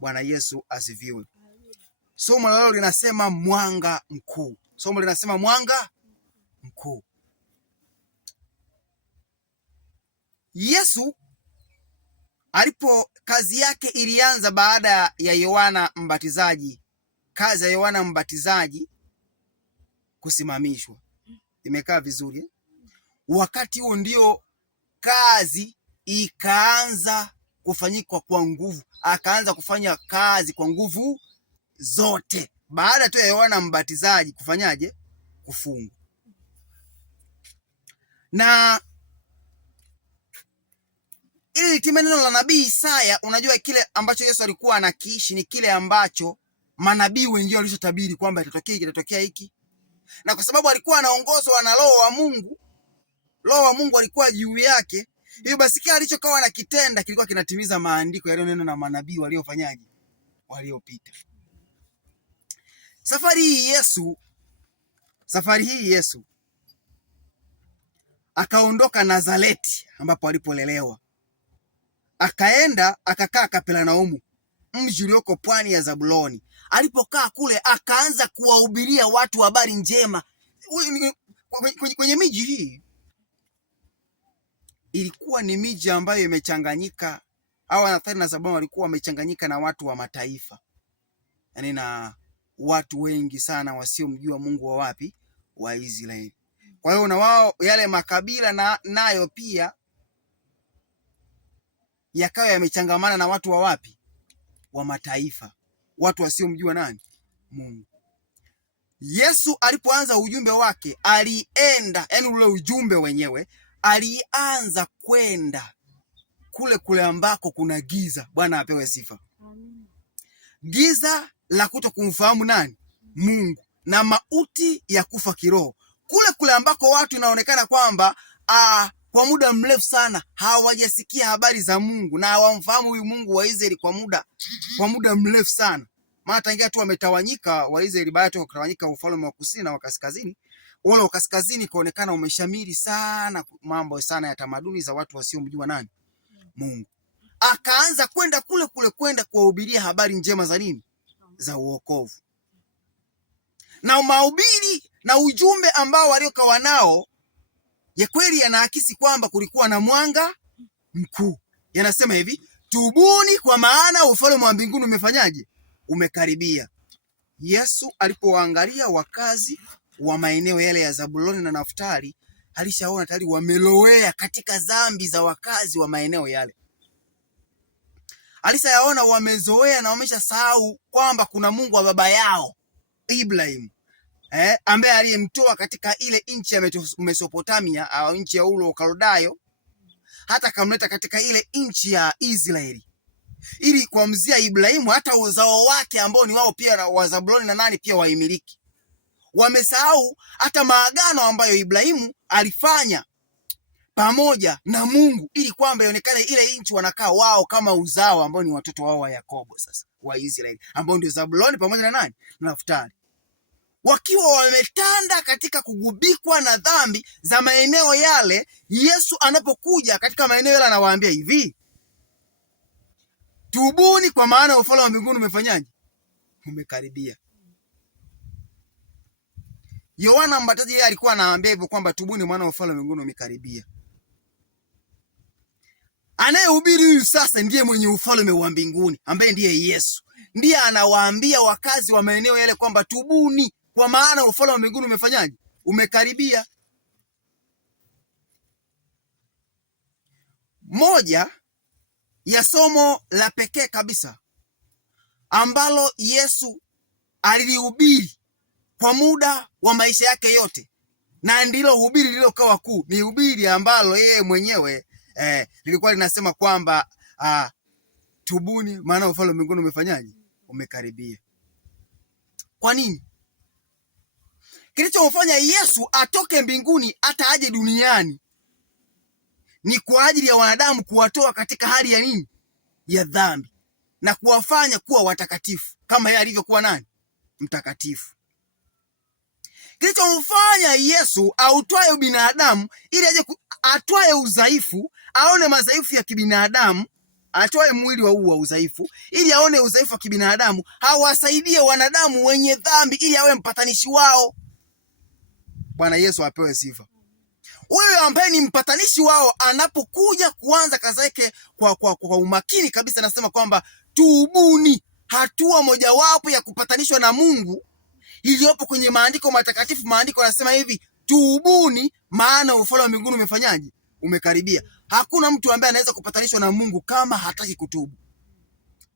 Bwana Yesu asifiwe. Somo la leo linasema mwanga mkuu. Somo linasema mwanga mkuu. Yesu kazi yake ilianza baada ya Yohana Mbatizaji. Kazi ya Yohana Mbatizaji kusimamishwa. Imekaa vizuri eh? Wakati huo ndio kazi ikaanza kufanyika kwa nguvu. Akaanza kufanya kazi kwa nguvu zote baada tu ya Yohana Mbatizaji kufanyaje? Kufungwa. Na ili litime neno la nabii Isaya. Unajua kile ambacho Yesu alikuwa anakiishi ni kile ambacho manabii wengine walishotabiri kwamba itatokea hiki. Na kwa sababu alikuwa anaongozwa na Roho wa Mungu, Roho wa Mungu alikuwa juu yake. Hiyo basi kile alichokuwa anakitenda kilikuwa kinatimiza maandiko yaliyonena na manabii waliofanyaje? Waliopita. Safari hii Yesu akaondoka Nazareti ambapo alipolelewa. Akaenda akakaa Kapernaumu, mji ulioko pwani ya Zabuloni. Alipokaa kule akaanza kuwahubiria watu habari njema. Kwenye miji hii ilikuwa ni miji ambayo imechanganyika, au Nathanaeli na Zabuloni walikuwa wamechanganyika na watu wa mataifa. Yaani na watu wengi sana wasiomjua Mungu wa wapi? Wa Israeli. Kwa hiyo na wao yale makabila nayo pia yakawa yamechangamana na watu wa wapi? Wa mataifa. Watu wasiomjua nani? Mungu. Yesu alipoanza ujumbe wake alienda, yani ule ujumbe wenyewe alianza kwenda kule ambako kuna giza. Bwana apewe sifa. Amen. Giza la kuto kumfahamu nani? Mungu, na mauti ya kufa kiroho. Kule ambako watu inaonekana kwamba kwa muda mrefu sana hawajasikia habari za Mungu na hawamfahamu huyu Mungu wa Israeli kwa muda mrefu sana. Maana tangia tu wametawanyika wa Israeli, baada ya kutawanyika ufalme wa kusini na wa kaskazini, wale wa kaskazini kaonekana umeshamiri sana mambo sana ya tamaduni za watu wasiomjua nani? Mungu. Akaanza kwenda kwenda kuwahubiria habari njema za nini? Za uokovu. Na mahubiri na ujumbe ambao waliokuwa nao ya kweli yanaakisi kwamba kulikuwa na mwanga mkuu. Yanasema hivi, tubuni kwa maana ufalme wa mbinguni umefanyaje? Umekaribia. Yesu alipoangalia wakazi wa maeneo yale ya Zabuloni na Naftali, alishaona tayari wamelowea katika dhambi za wakazi wa maeneo yale. Alishaona wamezoea na wameshasahau kwamba kuna Mungu wa baba yao Ibrahim, ambaye aliyemtoa katika ile nchi ya Mesopotamia au nchi ya Uru Kaldayo, hata kamleta katika ile nchi ya Israeli ili kuamzia Ibrahimu hata uzao wake ambao ni wao pia wa Zabuloni na nani pia waimiliki. Wamesahau hata maagano ambayo Ibrahimu alifanya pamoja na Mungu ili kwamba ionekane ile nchi wanakaa wao kama uzao ambao ni watoto wao wa Yakobo, sasa wa Israeli, ambao ndio Zabuloni pamoja na nani? Na Naftali. Wakiwa wametanda katika kugubikwa na dhambi za maeneo yale, Yesu anapokuja katika maeneo yale anawaambia hivi, tubuni kwa maana ufalme wa mbinguni umefanyaje? Umekaribia. Yohana Mbatizaji yeye alikuwa anawaambia hivyo kwamba tubuni maana ufalme wa mbinguni umekaribia. Anayehubiri huyu sasa ndiye mwenye ufalme wa mbinguni, ambaye ndiye Yesu. Ndiye anawaambia wakazi wa maeneo yale kwamba tubuni kwa maana ufalme wa mbinguni umefanyaje? Umekaribia. Moja ya somo la pekee kabisa ambalo Yesu alilihubiri kwa muda wa maisha yake yote, na ndilo hubiri lililokuwa kuu, ni hubiri ambalo yeye mwenyewe lilikuwa linasema kwamba tubuni maana ufalme wa mbinguni umefanyaje? Umekaribia. Kwa nini? Kilichomfanya Yesu atoke mbinguni hata aje duniani ni kwa ajili ya wanadamu, kuwatoa katika hali ya nini? Ya dhambi, na kuwafanya kuwa watakatifu kama yeye alivyokuwa nani? Mtakatifu. Kilichomfanya Yesu autwae ubinadamu ili aje atwae udhaifu, aone madhaifu ya kibinadamu atoe mwili wa huu wa udhaifu, ili aone udhaifu wa kibinadamu, hawasaidie wanadamu wenye dhambi, ili awe mpatanishi wao. Bwana Yesu apewe sifa. Huyo ambaye ni mpatanishi wao anapokuja kuanza kazi yake kwa umakini kabisa, anasema kwamba tuubuni. Hatua mojawapo ya kupatanishwa na Mungu iliyopo kwenye maandiko matakatifu. Maandiko yanasema hivi, tuubuni, maana ufalme wa mbinguni umefanyaje? Umekaribia. Hakuna mtu ambaye anaweza kupatanishwa na Mungu kama hataki kutubu.